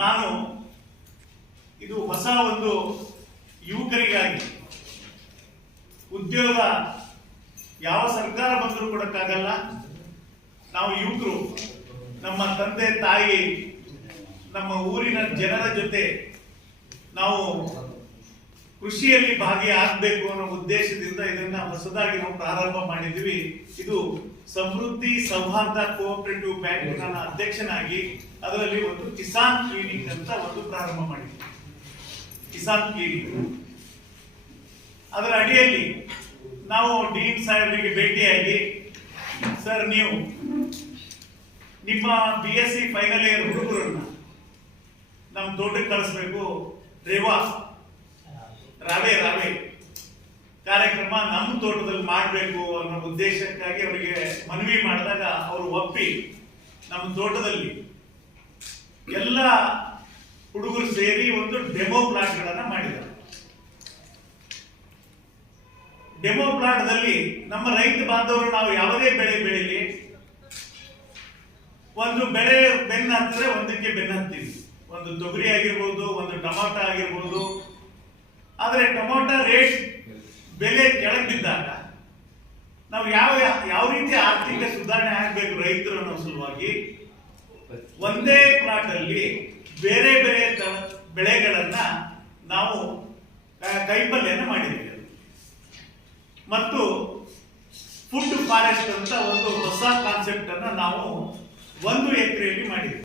ನಾನು ಇದು ಹೊಸ ಒಂದು ಯುವಕರಿಗಾಗಿ ಉದ್ಯೋಗ ಯಾವ ಸರ್ಕಾರ ಬಂದರೂ ಕೊಡಕ್ಕಾಗಲ್ಲ. ನಾವು ಯುವಕರು ನಮ್ಮ ತಂದೆ ತಾಯಿ ನಮ್ಮ ಊರಿನ ಜನರ ಜೊತೆ ನಾವು ಕೃಷಿಯಲ್ಲಿ ಭಾಗಿಯಾಗಬೇಕು ಅನ್ನೋ ಉದ್ದೇಶದಿಂದ ಇದನ್ನ ಹೊಸದಾಗಿ ನಾವು ಪ್ರಾರಂಭ ಮಾಡಿದ್ವಿ. ಇದು ಸಮೃದ್ಧಿ ಸೌಹಾರ್ದ ಕೋಆಪರೇಟಿವ್ ಬ್ಯಾಂಕ್ ನನ್ನ ಅಧ್ಯಕ್ಷನಾಗಿ ಅದರಲ್ಲಿ ಒಂದು ಕಿಸಾನ್ ಕ್ಲಿನಿಕ್ ಅಂತ ಒಂದು ಪ್ರಾರಂಭ ಮಾಡಿದ್ವಿ. ಕಿಸಾನ್ ಕ್ಲಿನಿಕ್ ಅದರ ಅಡಿಯಲ್ಲಿ ನಾವು ಡೀನ್ ಸಾಹೇಬರಿಗೆ ಭೇಟಿಯಾಗಿ, ಸರ್ ನೀವು ನಿಮ್ಮ BSc ಫೈನಲ್ ಇಯರ್ ಹುಡುಗರನ್ನ ನಮ್ಮ ತೋಟಕ್ಕೆ ಕಳಿಸ್ಬೇಕು, ರಾವೆ ಕಾರ್ಯಕ್ರಮ ನಮ್ಮ ತೋಟದಲ್ಲಿ ಮಾಡಬೇಕು ಅನ್ನೋ ಉದ್ದೇಶಕ್ಕಾಗಿ ಅವರಿಗೆ ಮನವಿ ಮಾಡಿದಾಗ ಅವರು ಒಪ್ಪಿ ನಮ್ಮ ತೋಟದಲ್ಲಿ ಎಲ್ಲ ಹುಡುಗರು ಸೇರಿ ಒಂದು ಡೆಮೋ ಪ್ಲಾಟ್ಗಳನ್ನ ಮಾಡಿದ್ದಾರೆ. ಡೆಮೋ ಪ್ಲಾಟ್ದಲ್ಲಿ ನಮ್ಮ ರೈತ ಬಾಂಧವರು ನಾವು ಯಾವುದೇ ಬೆಳೆ ಬೆಳೀಲಿ, ಒಂದು ಬೆಳೆ ಬೆನ್ನು ಹತ್ತಿದ್ರೆ ಒಂದಕ್ಕೆ ಬೆನ್ನು ಹತ್ತೀವಿ. ಒಂದು ತೊಗರಿ ಆಗಿರ್ಬೋದು, ಒಂದು ಟೊಮಾಟೊ ಆಗಿರ್ಬೋದು. ಆದ್ರೆ ಟೊಮಾಟೊ ರೇಟ್ ಬೆಲೆ ಕೆಳಗೆ ಬಿದ್ದಾಗ ನಾವು ಯಾವ ರೀತಿ ಆರ್ಥಿಕ ಸುಧಾರಣೆ ಆಗಬೇಕು ರೈತರು ಅನ್ನೋ ಸಲುವಾಗಿ ಒಂದೇ ಪ್ಲಾಟ್ ಅಲ್ಲಿ ಬೇರೆ ಬೇರೆ ಬೆಳೆಗಳನ್ನ ನಾವು ಕೈಪಲ್ಯನ ಮಾಡಿದ್ದೀವಿ. ಮತ್ತು ಫುಡ್ ಫಾರೆಸ್ಟ್ ಅಂತ ಒಂದು ಹೊಸ ಕಾನ್ಸೆಪ್ಟ್ ಅನ್ನ ನಾವು 1 ಎಕರೆಯಲ್ಲಿ ಮಾಡಿದ್ದೀವಿ.